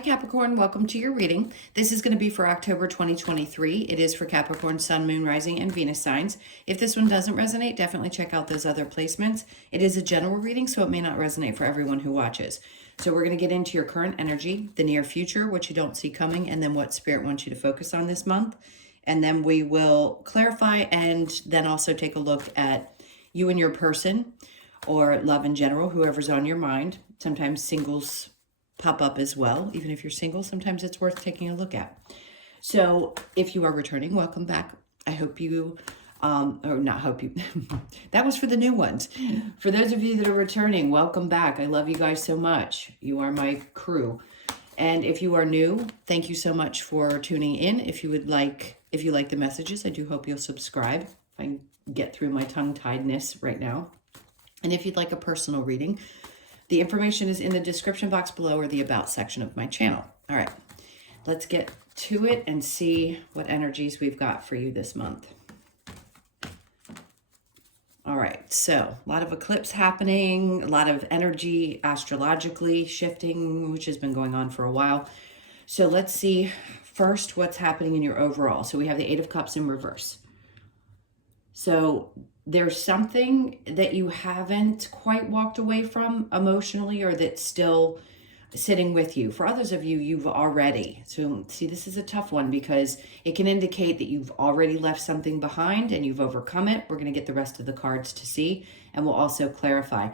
Hi Capricorn, welcome to your reading. This is going to be for October 2023. It is for Capricorn, Sun, Moon, Rising, and Venus signs. If this one doesn't resonate, definitely check out those other placements. It is a general reading, so it may not resonate for everyone who watches. So we're going to get into your current energy, the near future, what you don't see coming, and then what Spirit wants you to focus on this month. And then we will clarify and then also take a look at you and your person or love in general, whoever's on your mind. Sometimes singles pop up as well. Even if you're single, sometimes it's worth taking a look at. So if you are returning, welcome back. I hope you, or not hope you, that was for the new ones. For those of you that are returning, welcome back. I love you guys so much. You are my crew. And if you are new, thank you so much for tuning in. If you like the messages, I do hope you'll subscribe. If I can get through my tongue-tiedness right now. And if you'd like a personal reading, the information is in the description box below or the About section of my channel. All right, let's get to it and see what energies we've got for you this month. All right, so a lot of eclipse happening, a lot of energy astrologically shifting, which has been going on for a while. So let's see first what's happening in your overall. So we have the Eight of Cups in reverse. So there's something that you haven't quite walked away from emotionally or that's still sitting with you. For others of you, you've already. So see, this is a tough one because it can indicate that you've already left something behind and you've overcome it. We're going to get the rest of the cards to see, and we'll also clarify.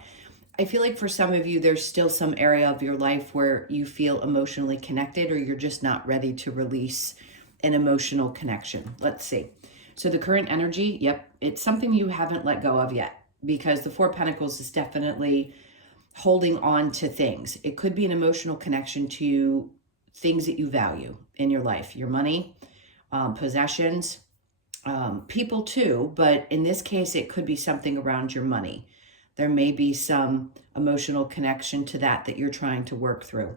I feel like for some of you, there's still some area of your life where you feel emotionally connected or you're just not ready to release an emotional connection. Let's see. So the current energy, yep, it's something you haven't let go of yet because the Four of Pentacles is definitely holding on to things. It could be an emotional connection to things that you value in your life, your money, possessions, people too, but in this case, it could be something around your money. There may be some emotional connection to that you're trying to work through.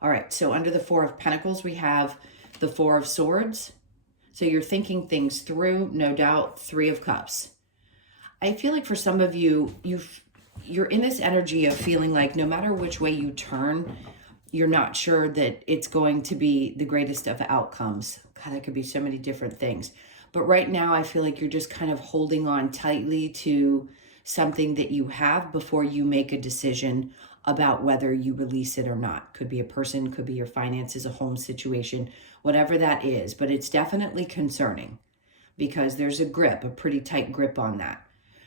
All right, so under the Four of Pentacles, we have the Four of Swords. So you're thinking things through, no doubt. Three of Cups. I feel like for some of you, you're in this energy of feeling like no matter which way you turn, you're not sure that it's going to be the greatest of outcomes. God, that could be so many different things. But right now, I feel like you're just kind of holding on tightly to something that you have before you make a decision about whether you release it or not. Could be a person, could be your finances, a home situation, whatever that is. But it's definitely concerning because there's a grip, a pretty tight grip on that.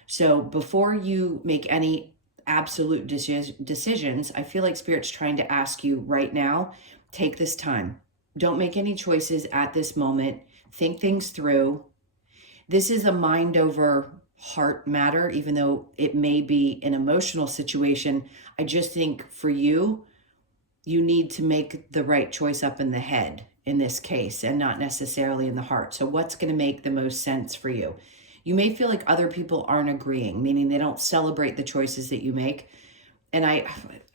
So before you make any absolute decisions, I feel like Spirit's trying to ask you right now, take this time. Don't make any choices at this moment. Think things through. This is a mind over heart matter, even though it may be an emotional situation. I just think for you, you need to make the right choice up in the head in this case and not necessarily in the heart. So what's going to make the most sense for you? You may feel like other people aren't agreeing, meaning they don't celebrate the choices that you make. And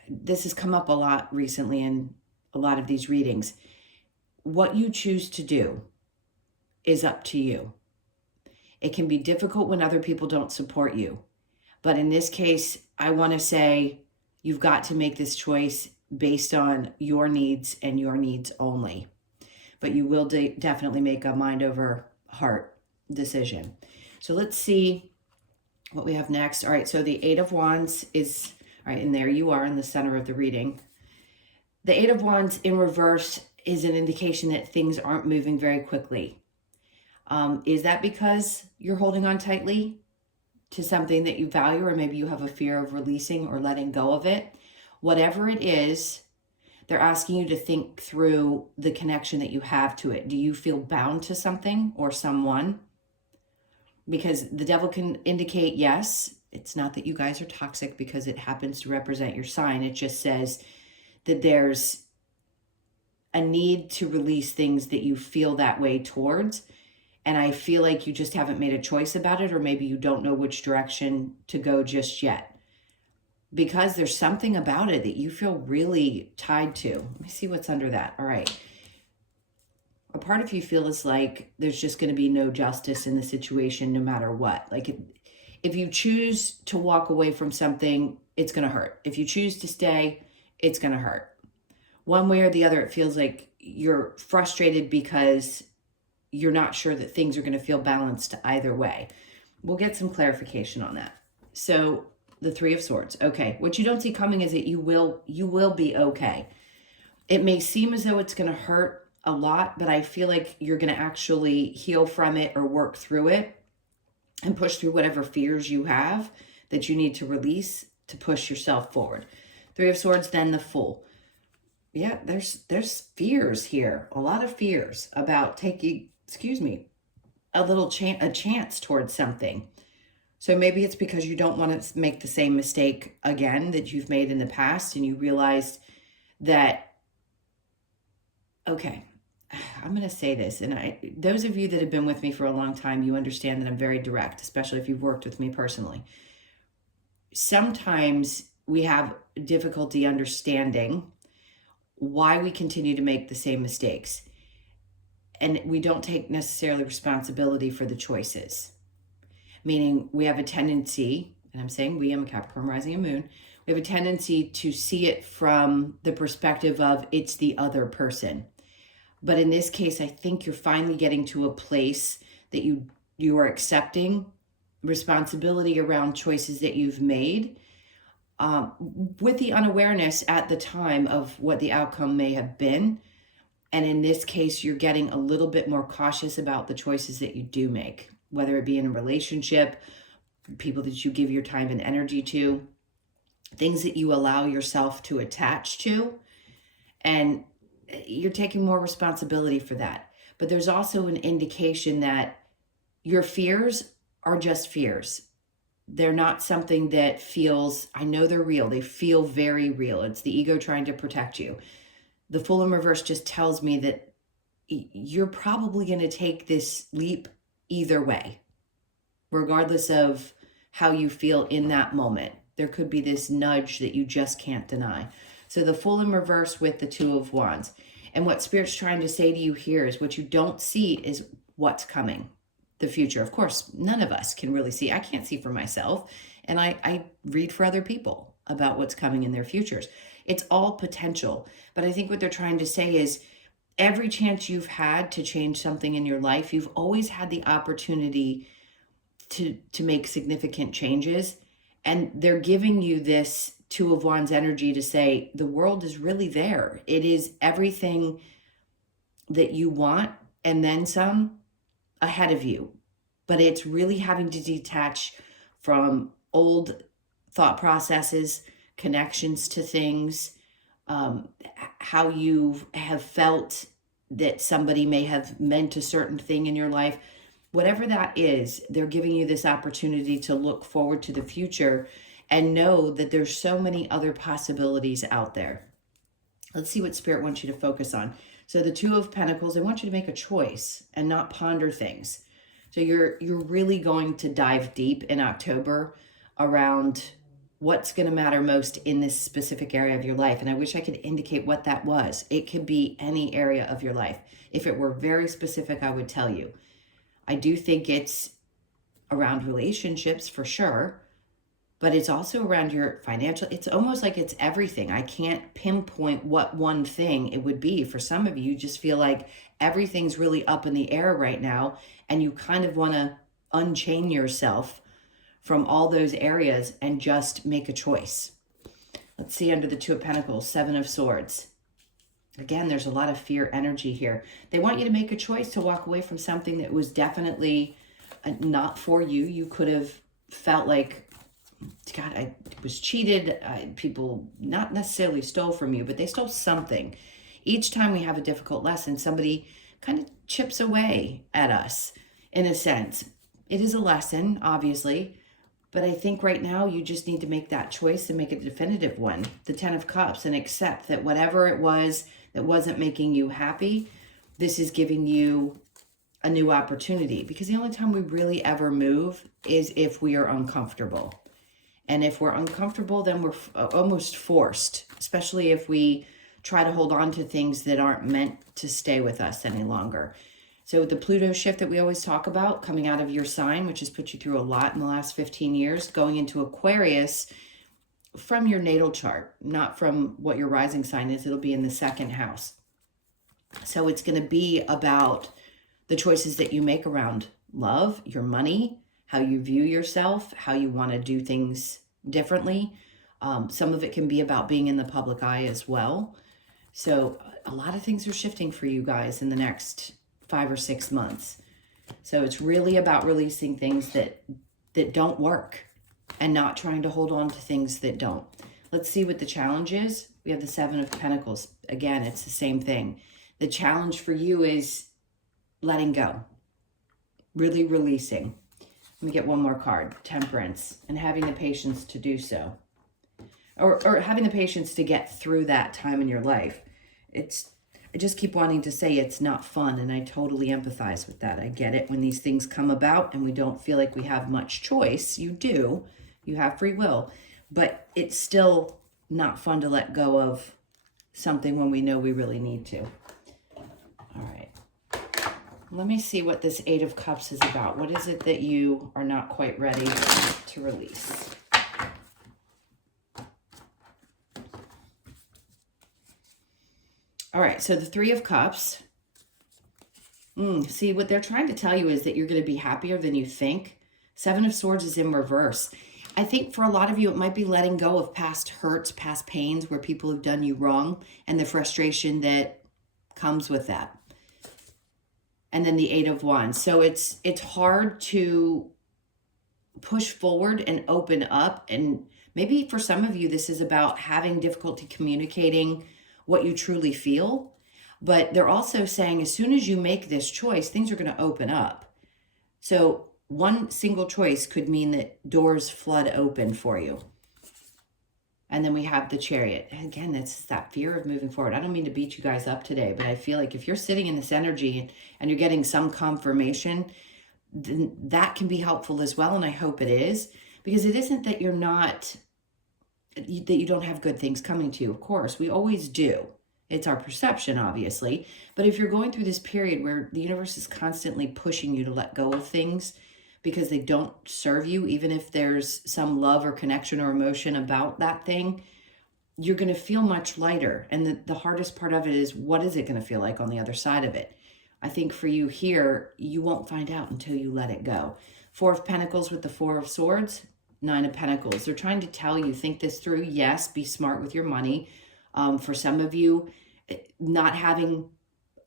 this has come up a lot recently in a lot of these readings. What you choose to do is up to you. It can be difficult when other people don't support you. But in this case, I want to say you've got to make this choice based on your needs and your needs only. But you will definitely make a mind over heart decision. So let's see what we have next. All right, so the Eight of Wands is, all right, and there you are in the center of the reading. The Eight of Wands in reverse is an indication that things aren't moving very quickly. Is that because you're holding on tightly to something that you value, or maybe you have a fear of releasing or letting go of it? Whatever it is, they're asking you to think through the connection that you have to it. Do you feel bound to something or someone? Because the Devil can indicate, yes, it's not that you guys are toxic because it happens to represent your sign. It just says that there's a need to release things that you feel that way towards. And I feel like you just haven't made a choice about it, or maybe you don't know which direction to go just yet. Because there's something about it that you feel really tied to. Let me see what's under that. All right. A part of you feels like there's just going to be no justice in the situation no matter what. Like if you choose to walk away from something, it's going to hurt. If you choose to stay, it's going to hurt. One way or the other, it feels like you're frustrated because you're not sure that things are going to feel balanced either way. We'll get some clarification on that. So the Three of Swords. Okay, what you don't see coming is that you will be okay. It may seem as though it's going to hurt a lot, but I feel like you're going to actually heal from it or work through it and push through whatever fears you have that you need to release to push yourself forward. Three of Swords, then the Fool. Yeah, there's fears here, a lot of fears about taking, a chance towards something. So maybe it's because you don't want to make the same mistake again that you've made in the past, and you realized that, okay, I'm going to say this, and those of you that have been with me for a long time, you understand that I'm very direct, especially if you've worked with me personally. Sometimes we have difficulty understanding why we continue to make the same mistakes, and we don't take necessarily responsibility for the choices. Meaning we have a tendency, and I'm saying we, I'm a Capricorn rising and moon, we have a tendency to see it from the perspective of it's the other person. But in this case, I think you're finally getting to a place that you are accepting responsibility around choices that you've made, with the unawareness at the time of what the outcome may have been. And in this case, you're getting a little bit more cautious about the choices that you do make, whether it be in a relationship, people that you give your time and energy to, things that you allow yourself to attach to, and you're taking more responsibility for that. But there's also an indication that your fears are just fears. They're not something that feels, I know they're real. They feel very real. It's the ego trying to protect you. The Fool in reverse just tells me that you're probably going to take this leap either way, regardless of how you feel in that moment. There could be this nudge that you just can't deny. So the Fool in reverse with the Two of Wands. And what Spirit's trying to say to you here is what you don't see is what's coming, the future. Of course, none of us can really see. I can't see for myself. And I read for other people about what's coming in their futures. It's all potential. But I think what they're trying to say is every chance you've had to change something in your life, you've always had the opportunity to make significant changes. And they're giving you this Two of Wands energy to say the world is really there. It is everything that you want and then some ahead of you. But it's really having to detach from old thought processes, connections to things, how you have felt that somebody may have meant a certain thing in your life. Whatever that is, they're giving you this opportunity to look forward to the future and know that there's so many other possibilities out there. Let's see what Spirit wants you to focus on. So the Two of Pentacles, they want you to make a choice and not ponder things. So you're really going to dive deep in October around what's going to matter most in this specific area of your life. And I wish I could indicate what that was. It could be any area of your life. If it were very specific, I would tell you. I do think it's around relationships for sure, but it's also around your financial. It's almost like it's everything. I can't pinpoint what one thing it would be. For some of you, just feel like everything's really up in the air right now, and you kind of want to unchain yourself from all those areas and just make a choice. Let's see under the Two of Pentacles, Seven of Swords. Again, there's a lot of fear energy here. They want you to make a choice to walk away from something that was definitely not for you. You could have felt like, God, I was cheated. People not necessarily stole from you, but they stole something. Each time we have a difficult lesson, somebody kind of chips away at us in a sense. It is a lesson, obviously, but I think right now you just need to make that choice and make it a definitive one. The Ten of Cups, and accept that whatever it was that wasn't making you happy, this is giving you a new opportunity. Because the only time we really ever move is if we are uncomfortable. And if we're uncomfortable, then we're almost forced, especially if we try to hold on to things that aren't meant to stay with us any longer. So the Pluto shift that we always talk about coming out of your sign, which has put you through a lot in the last 15 years, going into Aquarius, from your natal chart, not from what your rising sign is. It'll be in the second house. So it's going to be about the choices that you make around love, your money, how you view yourself, how you want to do things differently. Some of it can be about being in the public eye as well. So a lot of things are shifting for you guys in the next 5 or 6 months. So it's really about releasing things that don't work and not trying to hold on to things that don't. Let's see what the challenge is. We have the 7 of Pentacles. Again, it's the same thing. The challenge for you is letting go, really releasing. Let me get one more card, Temperance, and having the patience to do so. Or having the patience to get through that time in your life. I just keep wanting to say it's not fun, and I totally empathize with that. I get it when these things come about and we don't feel like we have much choice. You do. You have free will. But it's still not fun to let go of something when we know we really need to. All right. Let me see what this 8 of Cups is about. What is it that you are not quite ready to release? All right, so the 3 of Cups. See, what they're trying to tell you is that you're going to be happier than you think. 7 of Swords is in reverse. I think for a lot of you, it might be letting go of past hurts, past pains where people have done you wrong, and the frustration that comes with that. And then the 8 of Wands. So it's hard to push forward and open up. And maybe for some of you, this is about having difficulty communicating what you truly feel. But they're also saying as soon as you make this choice, things are going to open up. So one single choice could mean that doors flood open for you. And then we have the Chariot. Again, that's that fear of moving forward. I don't mean to beat you guys up today, but I feel like if you're sitting in this energy and you're getting some confirmation, then that can be helpful as well. And I hope it is, because it isn't that you're not, that you don't have good things coming to you. Of course, we always do. It's our perception, obviously. But if you're going through this period where the universe is constantly pushing you to let go of things because they don't serve you, even if there's some love or connection or emotion about that thing, you're going to feel much lighter. And the hardest part of it is, what is it going to feel like on the other side of it? I think for you here, you won't find out until you let it go. 4 of Pentacles with the 4 of Swords, 9 of Pentacles. They're trying to tell you, think this through. Yes, be smart with your money. For some of you, not having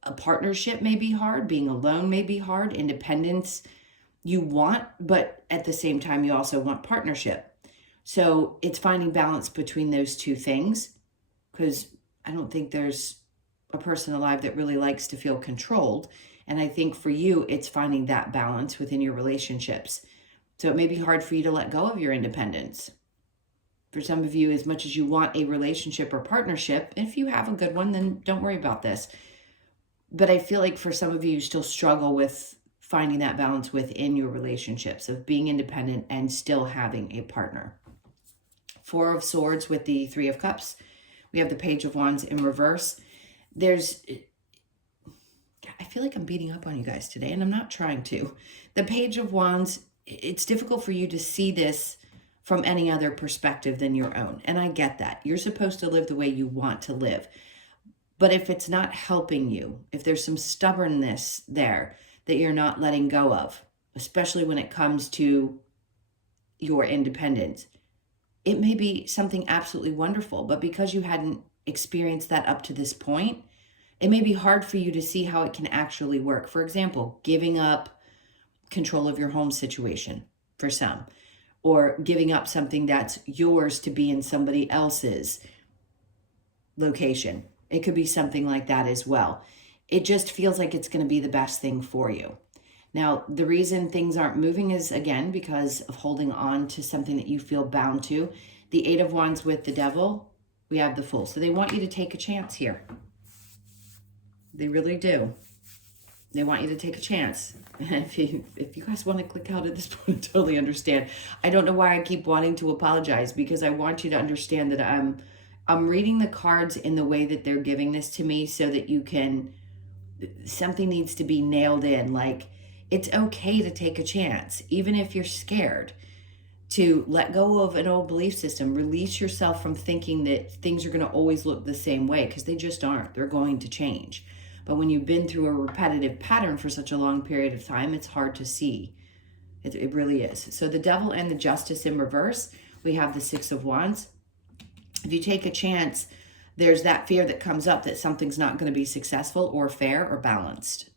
a partnership may be hard. Being alone may be hard. Independence you want, but at the same time, you also want partnership. So it's finding balance between those two things, because I don't think there's a person alive that really likes to feel controlled. And I think for you, it's finding that balance within your relationships. So it may be hard for you to let go of your independence. For some of you, as much as you want a relationship or partnership, if you have a good one, then don't worry about this. But I feel like for some of you, you still struggle with finding that balance within your relationships of being independent and still having a partner. 4 of Swords with the 3 of Cups. We have the Page of Wands in reverse. I feel like I'm beating up on you guys today, and I'm not trying to. The Page of Wands, it's difficult for you to see this from any other perspective than your own. And I get that. You're supposed to live the way you want to live. But if it's not helping you, if there's some stubbornness there that you're not letting go of, especially when it comes to your independence, it may be something absolutely wonderful, but because you hadn't experienced that up to this point, it may be hard for you to see how it can actually work. For example, giving up control of your home situation for some, or giving up something that's yours to be in somebody else's location. It could be something like that as well. It just feels like it's going to be the best thing for you. Now, the reason things aren't moving is, again, because of holding on to something that you feel bound to. The 8 of Wands with the Devil, we have the Fool. So they want you to take a chance here. They really do. They want you to take a chance. And if you guys want to click out at this point, I totally understand. I don't know why I keep wanting to apologize, because I want you to understand that I'm reading the cards in the way that they're giving this to me, so that you can, something needs to be nailed in. Like, it's okay to take a chance, even if you're scared. to let go of an old belief system. Release yourself from thinking that things are going to always look the same way, because they just aren't. They're going to change. But when you've been through a repetitive pattern for such a long period of time, it's hard to see. It really is. So the Devil and the Justice in reverse, we have the Six of Wands. If you take a chance, there's that fear that comes up that something's not going to be successful or fair or balanced.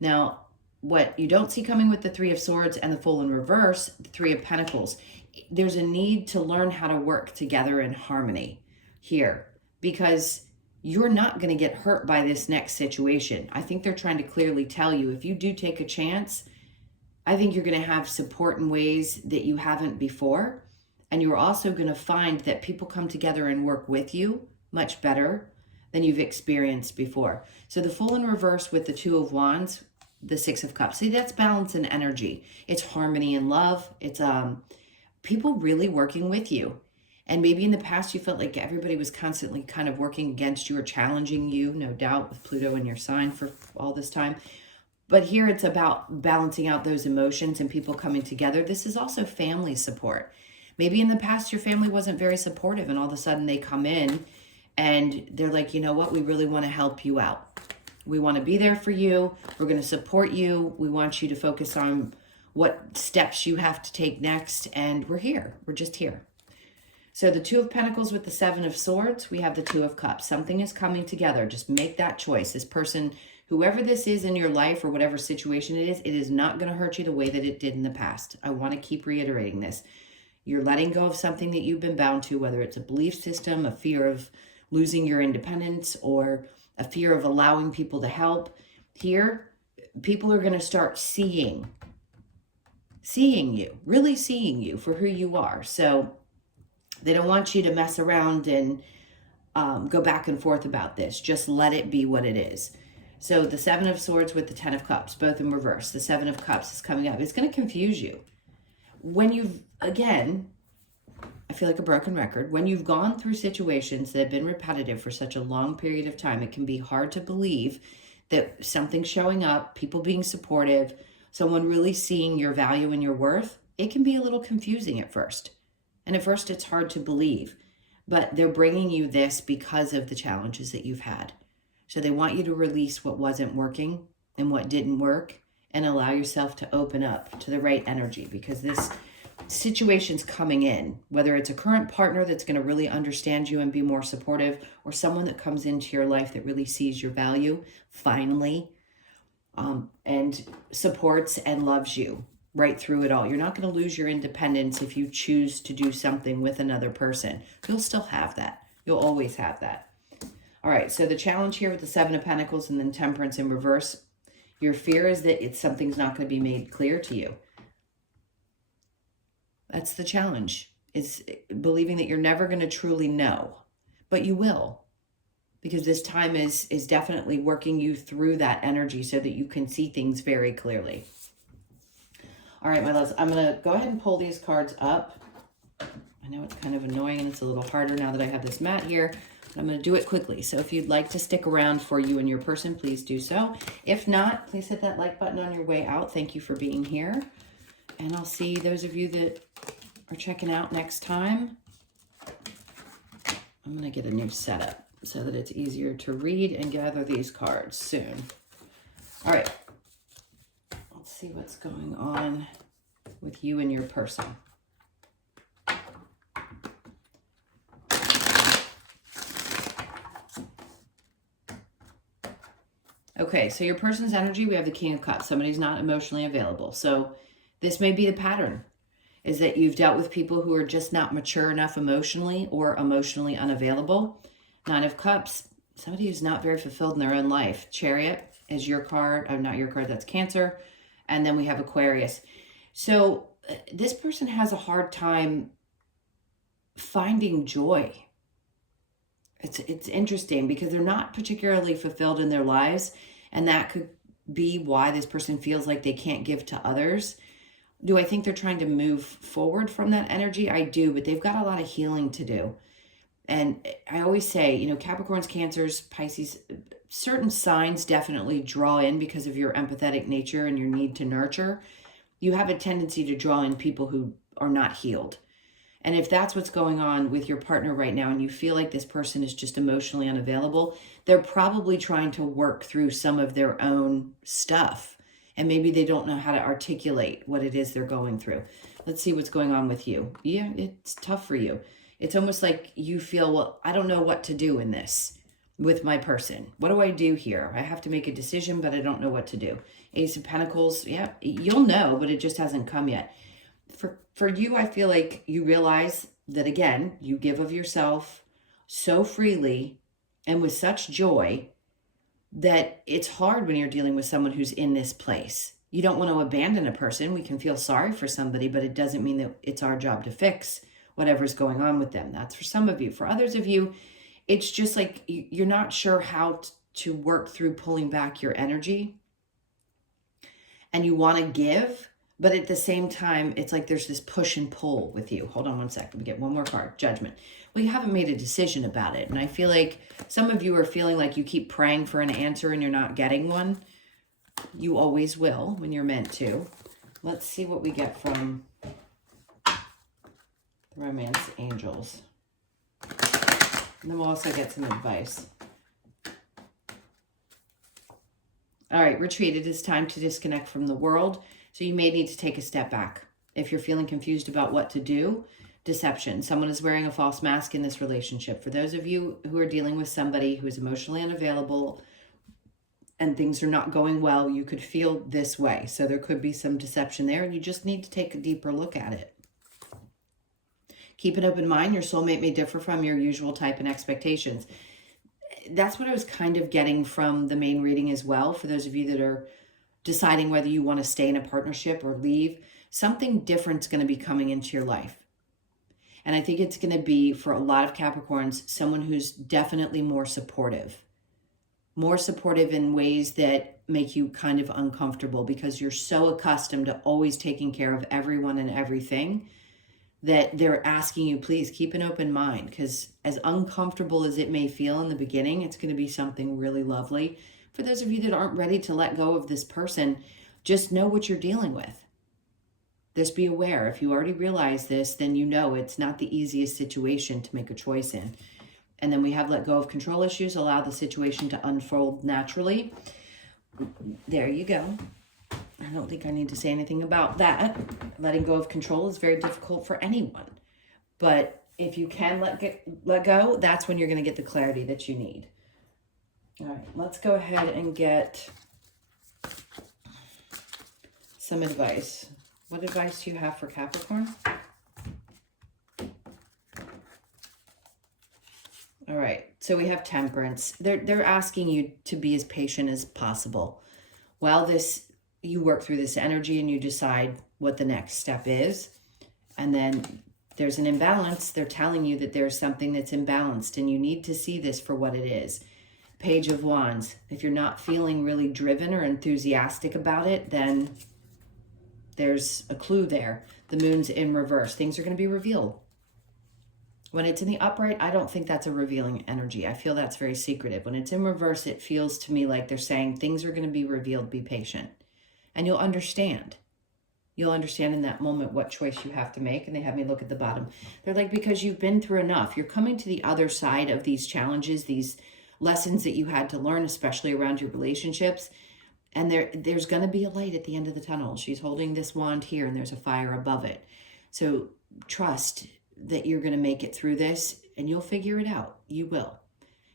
Now, what you don't see coming with the Three of Swords and the Fool in reverse, the Three of Pentacles, there's a need to learn how to work together in harmony here, because you're not going to get hurt by this next situation. I think they're trying to clearly tell you, if you do take a chance, I think you're going to have support in ways that you haven't before. And you're also going to find that people come together and work with you much better than you've experienced before. So the Fool in reverse with the Two of Wands, the Six of Cups. See, that's balance and energy. It's harmony and love. It's people really working with you. And maybe in the past you felt like everybody was constantly kind of working against you or challenging you, no doubt, with Pluto in your sign for all this time. But here it's about balancing out those emotions and people coming together. This is also family support. Maybe in the past your family wasn't very supportive, and all of a sudden they come in and they're like, you know what, we really want to help you out. We want to be there for you. We're going to support you. We want you to focus on what steps you have to take next. And we're here. We're just here. So the Two of Pentacles with the Seven of Swords, we have the Two of Cups. Something is coming together. Just make that choice. This person, whoever this is in your life or whatever situation it is not going to hurt you the way that it did in the past. I want to keep reiterating this. You're letting go of something that you've been bound to, whether it's a belief system, a fear of losing your independence, or a fear of allowing people to help. Here, people are going to start seeing you, really seeing you for who you are. So they don't want you to mess around and go back and forth about this. Just let it be what it is. So the Seven of Swords with the Ten of Cups, both in reverse. The Seven of Cups is coming up. It's going to confuse you. When you've, again, I feel like a broken record. When you've gone through situations that have been repetitive for such a long period of time, it can be hard to believe that something's showing up, people being supportive, someone really seeing your value and your worth. It can be a little confusing at first. And at first it's hard to believe, but they're bringing you this because of the challenges that you've had. So they want you to release what wasn't working and what didn't work, and allow yourself to open up to the right energy, because this situation's coming in, whether it's a current partner that's going to really understand you and be more supportive, or someone that comes into your life that really sees your value finally, and supports and loves you right through it all. You're not going to lose your independence if you choose to do something with another person. You'll still have that. You'll always have that. All right, so the challenge here with the Seven of Pentacles and then Temperance in reverse, your fear is that something's not going to be made clear to you. That's the challenge, is believing that you're never going to truly know, but you will, because this time is definitely working you through that energy so that you can see things very clearly. All right, my loves, I'm going to go ahead and pull these cards up. I know it's kind of annoying and it's a little harder now that I have this mat here, but I'm going to do it quickly. So if you'd like to stick around for you and your person, please do so. If not, please hit that like button on your way out. Thank you for being here. And I'll see those of you that are checking out next time. I'm going to get a new setup so that it's easier to read and gather these cards soon. All right. Let's see what's going on with you and your person. Okay, so your person's energy, we have the King of Cups. Somebody's not emotionally available. So this may be the pattern, is that you've dealt with people who are just not mature enough emotionally or emotionally unavailable. Nine of Cups, somebody who's not very fulfilled in their own life. Chariot is your card. Not your card, that's Cancer. And then we have Aquarius. So this person has a hard time finding joy. It's interesting because they're not particularly fulfilled in their lives, and that could be why this person feels like they can't give to others. Do I think they're trying to move forward from that energy? I do, but they've got a lot of healing to do. And I always say, you know, Capricorns, Cancers, Pisces, certain signs definitely draw in because of your empathetic nature and your need to nurture. You have a tendency to draw in people who are not healed. And if that's what's going on with your partner right now and you feel like this person is just emotionally unavailable, they're probably trying to work through some of their own stuff. And maybe they don't know how to articulate what it is they're going through. Let's see what's going on with you. Yeah, it's tough for you. It's almost like you feel, well, I don't know what to do in this with my person. What do I do here? I have to make a decision, but I don't know what to do. Ace of Pentacles, yeah, you'll know, but it just hasn't come yet. For you, I feel like you realize that, again, you give of yourself so freely and with such joy that it's hard when you're dealing with someone who's in this place. You don't want to abandon a person. We can feel sorry for somebody, but it doesn't mean that it's our job to fix whatever's going on with them. That's for some of you. For others of you, it's just like you're not sure how to work through pulling back your energy, and you want to give, but at the same time, it's like there's this push and pull with you. Hold on one second. We get one more card, Judgment. Well, you haven't made a decision about it. And I feel like some of you are feeling like you keep praying for an answer and you're not getting one. You always will when you're meant to. Let's see what we get from the Romance Angels. And then we'll also get some advice. All right, retreat. It is time to disconnect from the world. So you may need to take a step back. If you're feeling confused about what to do, deception. Someone is wearing a false mask in this relationship. For those of you who are dealing with somebody who is emotionally unavailable and things are not going well, you could feel this way. So there could be some deception there, and you just need to take a deeper look at it. Keep an open mind. Your soulmate may differ from your usual type and expectations. That's what I was kind of getting from the main reading as well. For those of you that are deciding whether you want to stay in a partnership or leave, something different's going to be coming into your life. And I think it's going to be, for a lot of Capricorns, someone who's definitely more supportive in ways that make you kind of uncomfortable because you're so accustomed to always taking care of everyone and everything that they're asking you, please keep an open mind, because as uncomfortable as it may feel in the beginning, it's going to be something really lovely. For those of you that aren't ready to let go of this person, just know what you're dealing with. Just be aware. If you already realize this, then you know it's not the easiest situation to make a choice in. And then we have let go of control issues, allow the situation to unfold naturally. There you go. I don't think I need to say anything about that. Letting go of control is very difficult for anyone. But if you can let go, that's when you're going to get the clarity that you need. All right, let's go ahead and get some advice. What advice do you have for Capricorn? All right, so we have Temperance. They're asking you to be as patient as possible. While you work through this energy and you decide what the next step is, and then there's an imbalance. They're telling you that there's something that's imbalanced and you need to see this for what it is. Page of Wands. If you're not feeling really driven or enthusiastic about it, then there's a clue there. The moon's in reverse. Things are going to be revealed. When it's in the upright, I don't think that's a revealing energy. I feel that's very secretive. When it's in reverse, it feels to me like they're saying things are going to be revealed. Be patient. And you'll understand. You'll understand in that moment what choice you have to make. And they have me look at the bottom. They're like, because you've been through enough. You're coming to the other side of these challenges, these lessons that you had to learn, especially around your relationships. And there's going to be a light at the end of the tunnel. She's holding this wand here and there's a fire above it. So trust that you're going to make it through this and you'll figure it out. You will.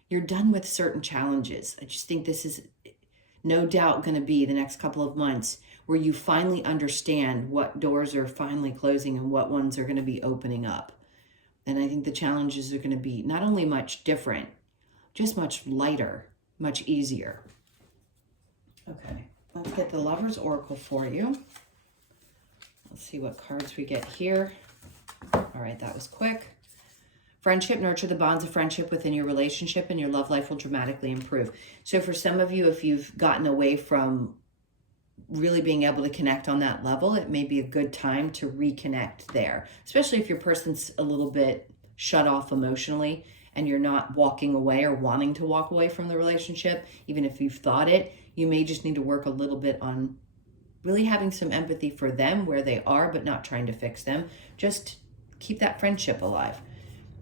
You're done with certain challenges. I just think this is no doubt going to be the next couple of months where you finally understand what doors are finally closing and what ones are going to be opening up. And I think the challenges are going to be not only much different, just much lighter, much easier. Okay, let's get the Lover's Oracle for you. Let's see what cards we get here. All right, that was quick. Friendship, nurture the bonds of friendship within your relationship and your love life will dramatically improve. So for some of you, if you've gotten away from really being able to connect on that level, it may be a good time to reconnect there, especially if your person's a little bit shut off emotionally and you're not walking away or wanting to walk away from the relationship. Even if you've thought it, you may just need to work a little bit on really having some empathy for them where they are, but not trying to fix them. Just keep that friendship alive.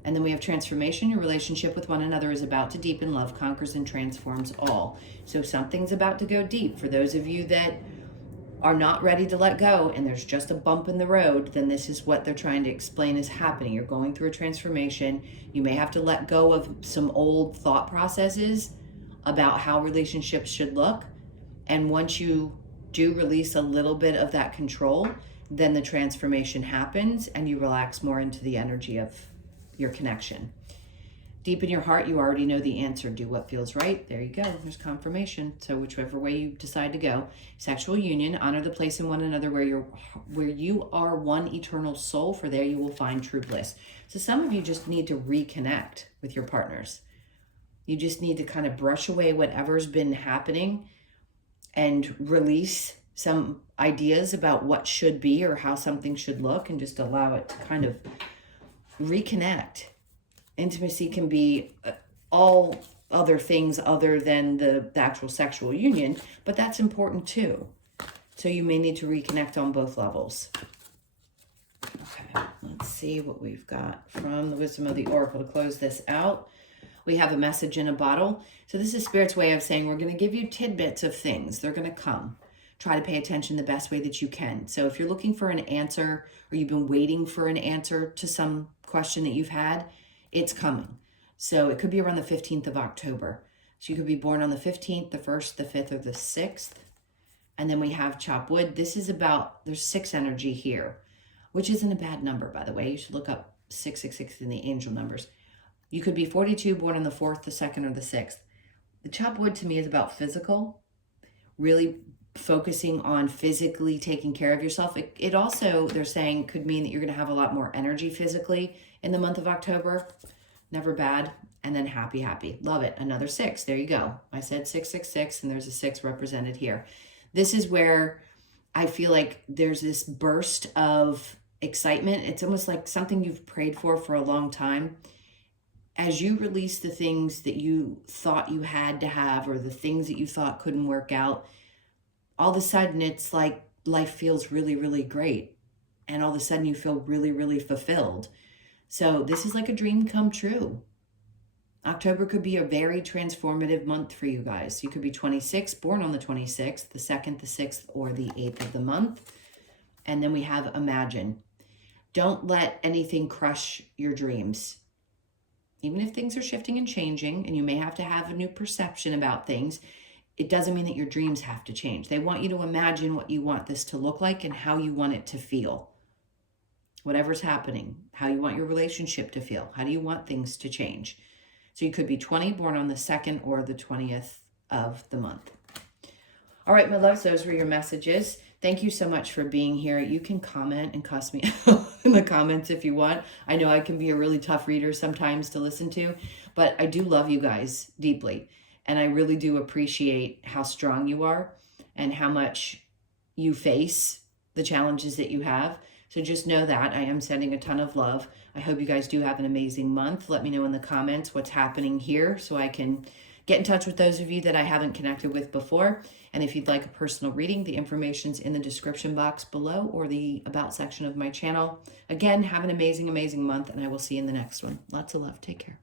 And then we have transformation. Your relationship with one another is about to deepen. Love conquers and transforms all. So something's about to go deep. For those of you that are not ready to let go and there's just a bump in the road, then this is what they're trying to explain is happening. You're going through a transformation. You may have to let go of some old thought processes about how relationships should look. And once you do release a little bit of that control, then the transformation happens and you relax more into the energy of your connection. Deep in your heart, you already know the answer. Do what feels right. There you go. There's confirmation. So whichever way you decide to go. Sexual union, honor the place in one another where you are one eternal soul, for there you will find true bliss. So some of you just need to reconnect with your partners. You just need to kind of brush away whatever's been happening and release some ideas about what should be or how something should look, and just allow it to kind of reconnect. Intimacy can be all other things other than the actual sexual union, but that's important too. So you may need to reconnect on both levels. Okay, let's see what we've got from the Wisdom of the Oracle to close this out. We have a message in a bottle. So this is Spirit's way of saying we're going to give you tidbits of things. They're going to come. Try to pay attention the best way that you can. So if you're looking for an answer, or you've been waiting for an answer to some question that you've had, it's coming. So it could be around the 15th of October. So you could be born on the 15th, the 1st, the 5th, or the 6th. And then we have chop wood. This is about, there's 6 energy here, which isn't a bad number, by the way. You should look up 666 in the angel numbers. You could be 42, born on the 4th, the 2nd, or the 6th. The chop wood to me is about physical, really focusing on physically taking care of yourself. It also, they're saying, could mean that you're going to have a lot more energy physically in the month of October. Never bad. And then happy, happy. Love it. Another 6. There you go. I said 666, and there's a 6 represented here. This is where I feel like there's this burst of excitement. It's almost like something you've prayed for a long time. As you release the things that you thought you had to have, or the things that you thought couldn't work out, all of a sudden it's like life feels really, really great. And all of a sudden you feel really, really fulfilled. So this is like a dream come true. October could be a very transformative month for you guys. You could be 26, born on the 26th, the 2nd, the 6th, or the 8th of the month. And then we have imagine. Don't let anything crush your dreams. Even if things are shifting and changing, and you may have to have a new perception about things, it doesn't mean that your dreams have to change. They want you to imagine what you want this to look like and how you want it to feel. Whatever's happening, how you want your relationship to feel. How do you want things to change? So you could be 20, born on the 2nd or the 20th of the month. All right, my loves, those were your messages. Thank you so much for being here. You can comment and cuss me out in the comments if you want. I know I can be a really tough reader sometimes to listen to, but I do love you guys deeply. And I really do appreciate how strong you are and how much you face the challenges that you have. So just know that I am sending a ton of love. I hope you guys do have an amazing month. Let me know in the comments what's happening here so I can get in touch with those of you that I haven't connected with before. And if you'd like a personal reading, the information's in the description box below or the about section of my channel. Again, have an amazing, amazing month, and I will see you in the next one. Lots of love. Take care.